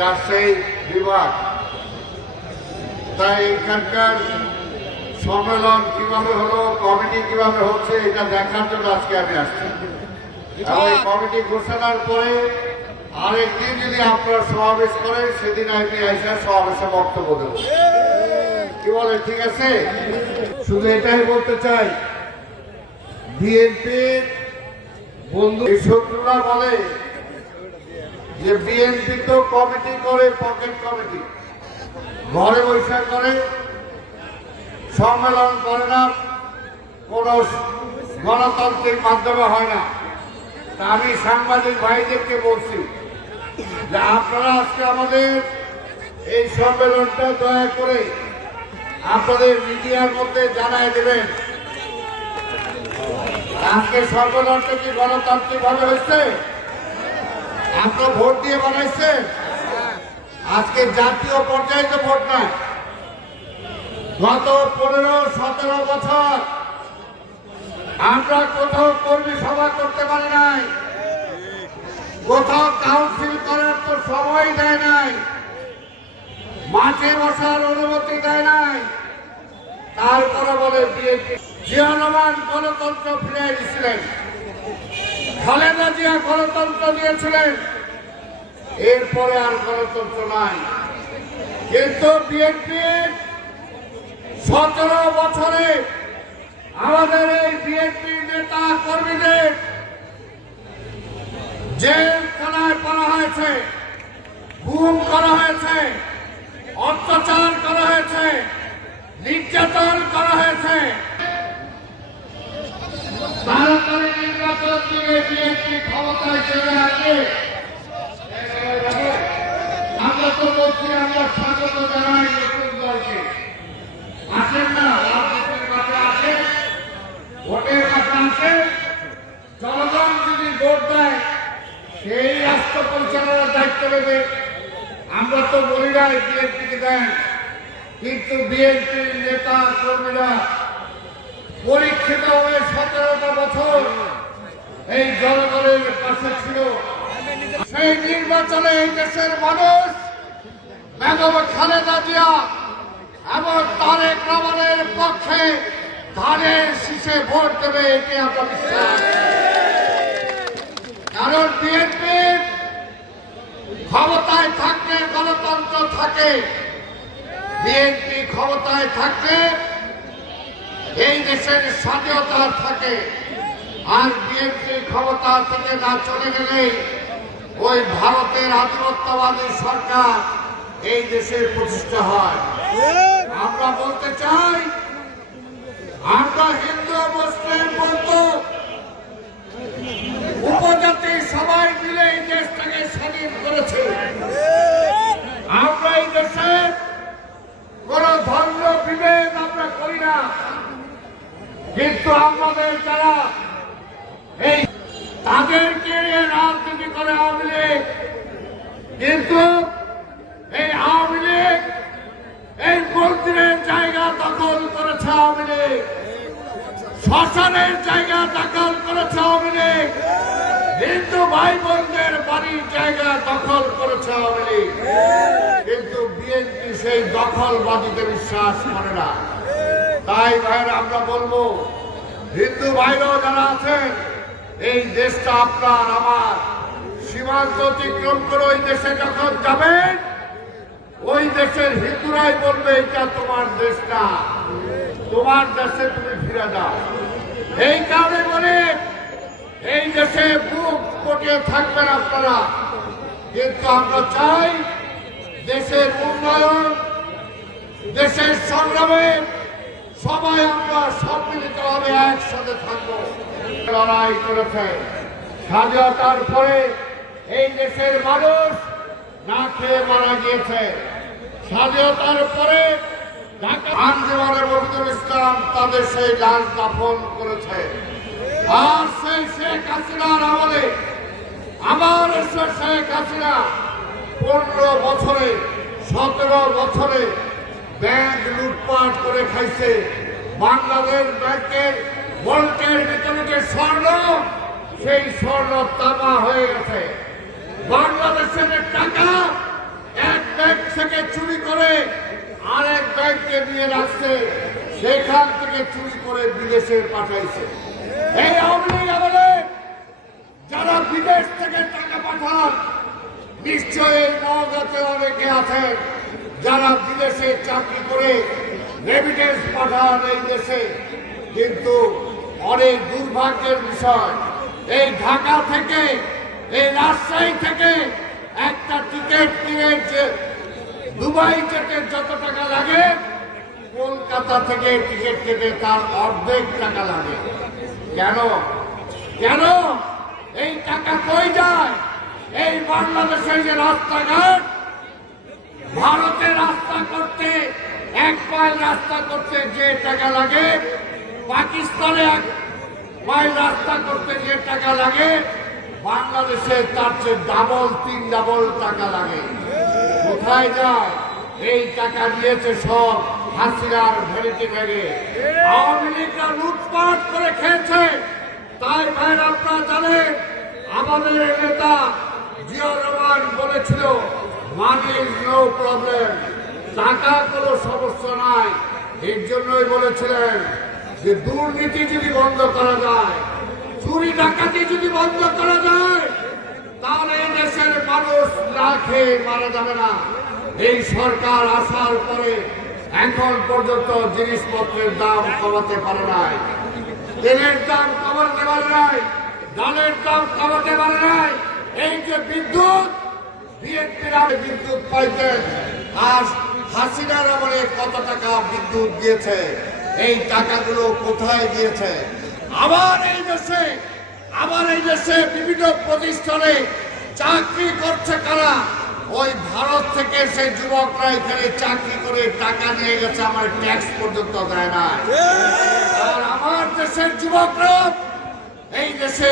রাজশাহী বিভাগ। তাই এখানকার সম্মেলন কীভাবে হলো, কমিটি কীভাবে হচ্ছে, এটা দেখার জন্য আজকে আমি আসছি। কমিটি ঘোষণার পরে আরেকদিন যদি আপনারা সমাবেশ করেন, সেদিন আমি এসে সমাবেশে বক্তব্য দেবো। কি বলে, ঠিক আছে? শুধু এটাই বলতে চাই, বিএনপির বন্ধু শত্রুরা বলে যে বিএনপি তো কমিটি করে, পকেট কমিটি। ঘরে বৈশাখ করে, সম্মেলন করে না, কোন গণতান্ত্রিক মাধ্যমে হয় না। আমি সাংবাদিক ভাইদেরকে বলছি যে আপনারা আজকে আমাদের এই সম্মেলনটা দয়া করে আপনাদের মিডিয়ার মধ্যে জানায় দেবেন। আজকে সম্মেলনটা কি গণতান্ত্রিক ভাবে হয়েছে আপনার ভোট দিয়ে বানাইছেন? আজকে জাতীয় পর্যায়ে তো ভোট নাই। গত পনেরো, সতেরো বছর আমরা কোথাও কর্মী সভা করতে পারি নাই। কোথাও কাউন্সিল করার তো সময় দেয় নাই। মাঠে বসার অনুমতি দেয় নাই। তারপরে বলে বিএনপি জিয়া রহমান গণতন্ত্র ফিরে দিয়েছিলেন খালেদা জিয়া গণতন্ত্র দিয়েছিলেন। এরপরে আর গণতন্ত্র নাই। কিন্তু বিএনপি সতেরো বছরে আমাদের এই বিএনপি নেতা কর্মীদের জেলখানায় করা হয়েছে, গুম করা হয়েছে, অত্যাচার করা হয়েছে, নির্যাতন করা হয়েছে। তাড়াতাড়ি জনগণ যদি ভোট দেয় সেই রাষ্ট্র পরিচালনার দায়িত্ব নেবে আমরা তো বলি নাই বিএনপিকে দেন কিন্তু বিএনপির নেতা কর্মীরা, পরীক্ষিত হয়ে সতেরোটা বছর এই জনগণের পাশে ছিল। সেই নির্বাচনে এই দেশের মানুষ, বেগম খালেদা জিয়া এবং তারেক রহমানের পক্ষে ধানের শীষে ভোট দেবে এটি বিশ্বাস কারণ বিএনপির ক্ষমতায় থাকলে গণতন্ত্র থাকে। বিএনপি ক্ষমতায় থাকলে এই দেশের স্বাধীনতা থাকে। আর বিএনপি ক্ষমতা থেকে না চলে গেলে ওই ভারতের আধিপত্যবাদী সরকার এই দেশের প্রতিষ্ঠা হয়। আমরা বলতে চাই, আমরা হিন্দু মুসলিম বলতো, উপজাতি সবাই মিলে এই দেশটাকে স্বাধীন করেছে। আমরা এই দেশে কোন ধর্ম বিভেদ আমরা করি না। কিন্তু আমাদের যারা এই তাদেরকে নিয়ে রাজনীতি করে আওয়ামী লীগ। কিন্তু এই আওয়ামী লীগ এই মন্দিরের জায়গা দখল করেছে আওয়ামী লীগ। শ্মশানের জায়গা দখল করেছে আওয়ামী লীগ। হিন্দু ভাই বোনদের বাড়ির জায়গা দখল করেছে আওয়ামী লীগ। কিন্তু বিএনপি সেই দখলবাদীতে বিশ্বাস করে না। তাই ভাইরা আমরা বলব, হিন্দু ভাইরাও যারা আছেন, এই দেশটা আপনার, আমার। সীমান্ত অতিক্রম করে ওই দেশে যখন যাবেন ওই দেশের হিন্দুরাই বলবে, এটা তোমার দেশ না তোমার দেশে তুমি ফিরে যাও। এই কারণে বলে, এই দেশে বুক পটে থাকবেন আপনারা। কিন্তু আমরা চাই দেশের উন্নয়ন, দেশের সংগ্রামে সবাই আমরা সম্মিলিতভাবে একসাথে থাকব। লড়াই করেছে। স্বাধীনতার পরে এই দেশের মানুষ না খেয়ে মারা গিয়েছে। স্বাধীনতার পরে আন্দোলনের রবিদুল ইসলাম তাদের সেই লাশ দাফন করেছে। আর সেই শেখ হাসিনার আমলে আবার এসে শেখ হাসিনা পনেরো বছরে, সতেরো বছরে ব্যাংক লুটপাট করে খাইছে। বাংলাদেশ ব্যাংকের ভোল্টের ভিতরে স্বর্ণ, সেই স্বর্ণ তামা হয়ে গেছে। বাংলাদেশের টাকা এক ব্যাংক থেকে চুরি করে আরেক ব্যাংকে নিয়ে রাখছে সেখান থেকে চুরি করে বিদেশে পাঠাইছে। এই আওয়ামী লীগ আমলে যারা বিদেশ থেকে টাকা পাঠান, নিশ্চয়ই নওগাঁতে অনেকে আছেন যারা বিদেশে চাকরি করে রেমিটেন্স পাঠান এই দেশে। কিন্তু অনেক দুর্ভাগ্যের বিষয়, এই ঢাকা থেকে এই রাজশাহী থেকে একটা টিকিট কিনে যে দুবাই যেতে যত টাকা লাগে, কলকাতা থেকে টিকিট কেটে তার অর্ধেক টাকা লাগে। কেন? কেন? এই টাকা কই যায়? এই বাংলাদেশের যে রাস্তাঘাট, ভারতে রাস্তা করতে, এক মাইল রাস্তা করতে যে টাকা লাগে, পাকিস্তানে এক মাইল রাস্তা করতে যে টাকা লাগে বাংলাদেশে তার চেয়ে ডাবল তিন ডাবল টাকা লাগে। কোথায় যায়? এই টাকা দিয়েছে সব হাসিনার ভেড়িতে ভেড়ে আওয়ামী লীগরা লুটপাট করে খেয়েছে। তাই ভাইয়ের আপনারা জানেন, আমাদের নেতা জিয়া রহমান বলেছিল মানি ইজ নো প্রবলেম টাকা কোনো সমস্যা নাই। এর জন্যই বলেছিলেন যে দুর্নীতি যদি বন্ধ করা যায় চুরি ডাকাতি যদি বন্ধ করা যায়, তাহলে দেশের মানুষ না খেয়ে মারা যাবে না। এই সরকার আসার পরে এখন পর্যন্ত জিনিসপত্রের দাম কমাতে পারে নাই। তেলের দাম কমাতে পারে নাই, ডালের দাম কমাতে পারে নাই। এই যে বিদ্যুৎ বিদ্যুৎ পাইতেন আর হাসিনার আমলে কত টাকা বিদ্যুৎ দিয়েছে? এই টাকাগুলো কোথায় দিয়েছে? আবার এই দেশে আবার এই দেশে বিভিন্ন প্রতিষ্ঠানে চাকরি করছে কারা? ওই ভারত থেকে সেই যুবকরা এখানে চাকরি করে টাকা নিয়ে গেছে আমার ট্যাক্স পর্যন্ত দেয় না আর আমার দেশের যুবকরা এই দেশে